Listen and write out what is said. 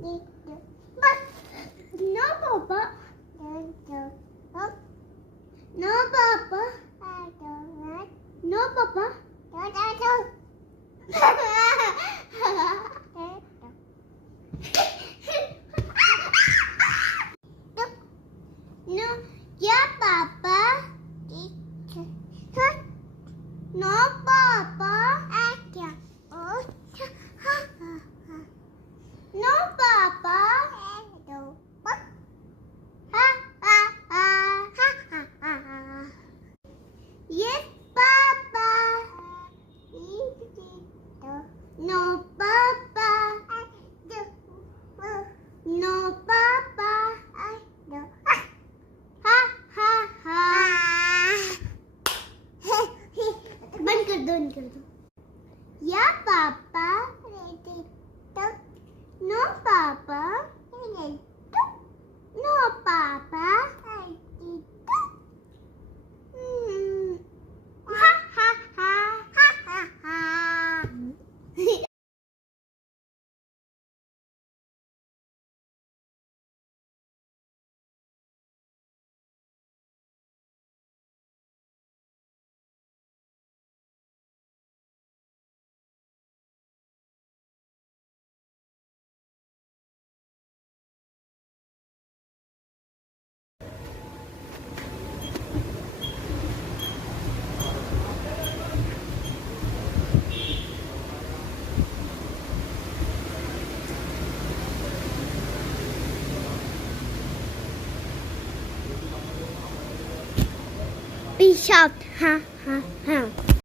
No, Papa. No, Papa. No, Papa. No, yeah, Papa. No, Papa. No, Papa. Yes, Papa. No, Papa. No, Papa. Ha ha ha. बंद कर दो, बंद कर दो. Yeah, Papa. No, Papa. No, Papa. Ha ha ha. Ha ha ha. Be shocked. Ha ha ha.